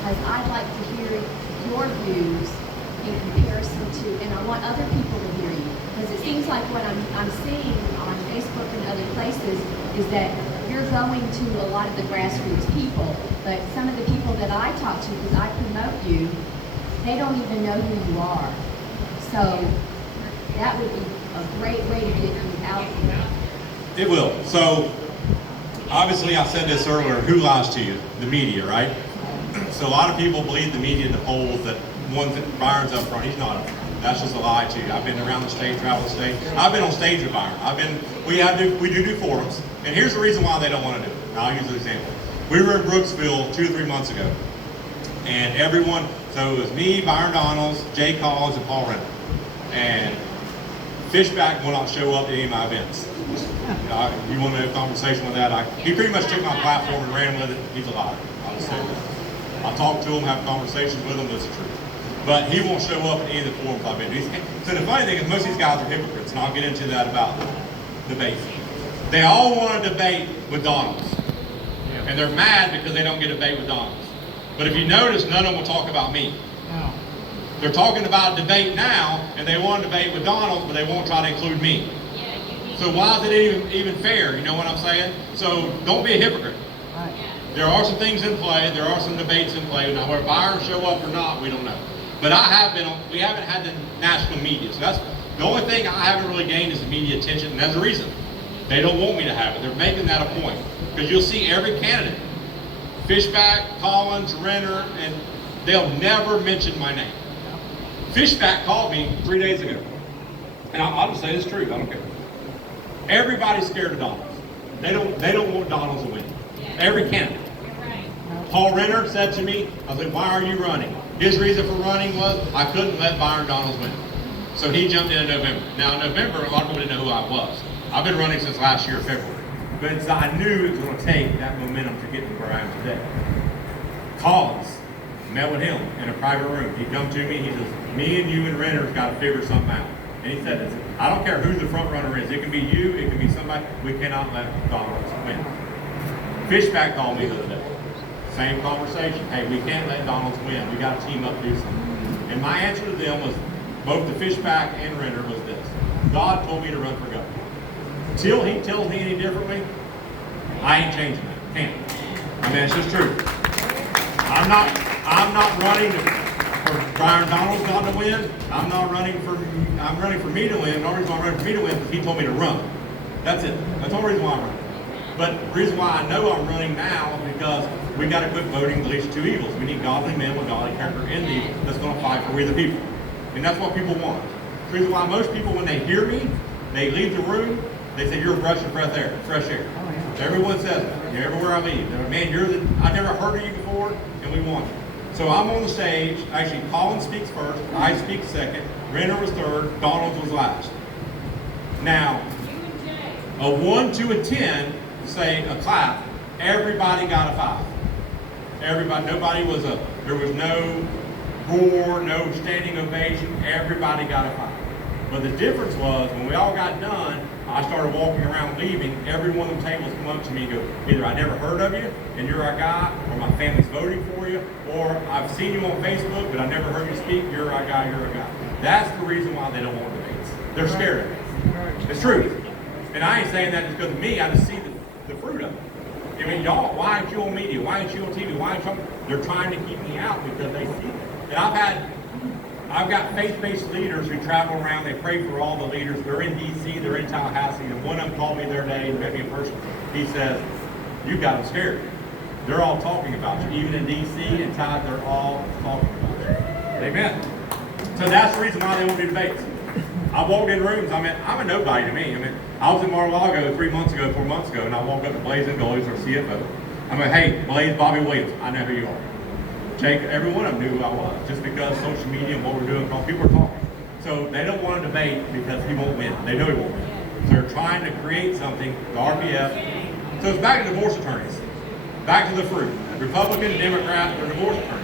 because I'd like to hear your views in comparison to, and I want other people to hear you, because it seems like what I'm seeing on Facebook and other places is that you're going to a lot of the grassroots people, but some of the people that I talk to, because I promote you, they don't even know who you are. So that would be a great way to get you out there. It will. So obviously I said this earlier, who lies to you? The media, right? So a lot of people believe the media in the polls that Byron's up front. He's not up front. That's just a lie to you. I've been around the stage, traveled the stage. I've been on stage with Byron. We do forums. And here's the reason why they don't want to do it. Now, I'll use an example. We were in Brooksville 2 or 3 months ago. And everyone, so it was me, Byron Donalds, Jay Collins, and Paul Renner. And Fishback will not show up at any of my events. If you want to have a conversation with that, he pretty much took my platform and ran with it. He's a liar. I'll just say that. I'll talk to him, have conversations with him, that's the truth. But he won't show up at any of the forums I've been to. So the funny thing is most of these guys are hypocrites, and I'll get into that about debates. They all want to debate with Donalds. And they're mad because they don't get a debate with Donalds. But if you notice, none of them will talk about me. No. They're talking about debate now, and they want to debate with Donalds, but they won't try to include me. So why is it even fair? You know what I'm saying? So don't be a hypocrite. Right. There are some things in play. There are some debates in play. Now, whether Byron show up or not, we don't know. But we haven't had the national media. So that's the only thing I haven't really gained is the media attention, and that's the reason. They don't want me to have it. They're making that a point. Because you'll see every candidate, Fishback, Collins, Renner, and they'll never mention my name. Fishback called me 3 days ago. And I'll just say this is true, I don't care. Everybody's scared of Donalds. They don't want Donalds to win. Every candidate. Paul Renner said to me, I was like, why are you running? His reason for running was I couldn't let Byron Donalds win. So he jumped in November. Now in November, a lot of people didn't know who I was. I've been running since last year, February. But I knew it was going to take that momentum to get to where I am today. Collins, met with him in a private room. He come to me, he says, me and you and Renner's got to figure something out. And he said this, I don't care who the front runner is. It can be you, it can be somebody. We cannot let Donalds win. Fishback called me the other day. Same conversation. Hey, we can't let Donalds win. We got to team up, do something. And my answer to them was, both the Fishback and Renner, was this. God told me to run for governor. Till he tells me any differently, I ain't changing that. Can't. I mean, it's just true. I'm not running for Byron Donalds not to win. I'm running for me to win. The only reason I'm running for me to win is because he told me to run. That's it. That's the only reason why I'm running. But the reason why I know I'm running now is because we got to quit voting the least two evils. We need godly men with godly character in these that's going to fight for we the people. And that's what people want. The reason why most people, when they hear me, they leave the room, they say, you're a breath of fresh air. Oh, yeah. Everyone says that. Everywhere I leave. Man, I never heard of you before, and we want you. So I'm on the stage. Actually, Collins speaks first. I speak second. Renner was third. Donalds was last. Now, a 1 to a 10, say a clap, everybody got a 5. Everybody, there was no roar, no standing ovation. Everybody got a 5. But the difference was, when we all got done, I started walking around leaving, every one of the tables come up to me and go, either I never heard of you, and you're our guy, or my family's voting for you, or I've seen you on Facebook, but I never heard you speak, you're our guy, you're our guy. That's the reason why they don't want debates. They're scared of it. It's true. And I ain't saying that just because of me, I just see the fruit of it. I mean, y'all, why aren't you on media? Why aren't you on TV? Why aren't you on... They're trying to keep me out because they see it. And I've got faith-based leaders who travel around, they pray for all the leaders. They're in D.C., they're in Tallahassee, and one of them called me the other day, and met me in person. He says, you got them scared. They're all talking about you. Even in D.C. and Ty, they're all talking about you. Amen. So that's the reason why they won't do debates. I walked in rooms, I'm a nobody to me. I was in Mar-a-Lago 4 months ago, and I walked up to Blaze and Goalies, our CFO. I'm like, hey, Blaze, Bobby Williams, I know who you are. Jake, every one of them knew who I was, just because social media and what we're doing, because people are talking. So they don't want to debate because he won't win. They know he won't win. So they're trying to create something, the RPF. So it's back to divorce attorneys. Back to the fruit. Republican, Democrat, they're divorce attorneys.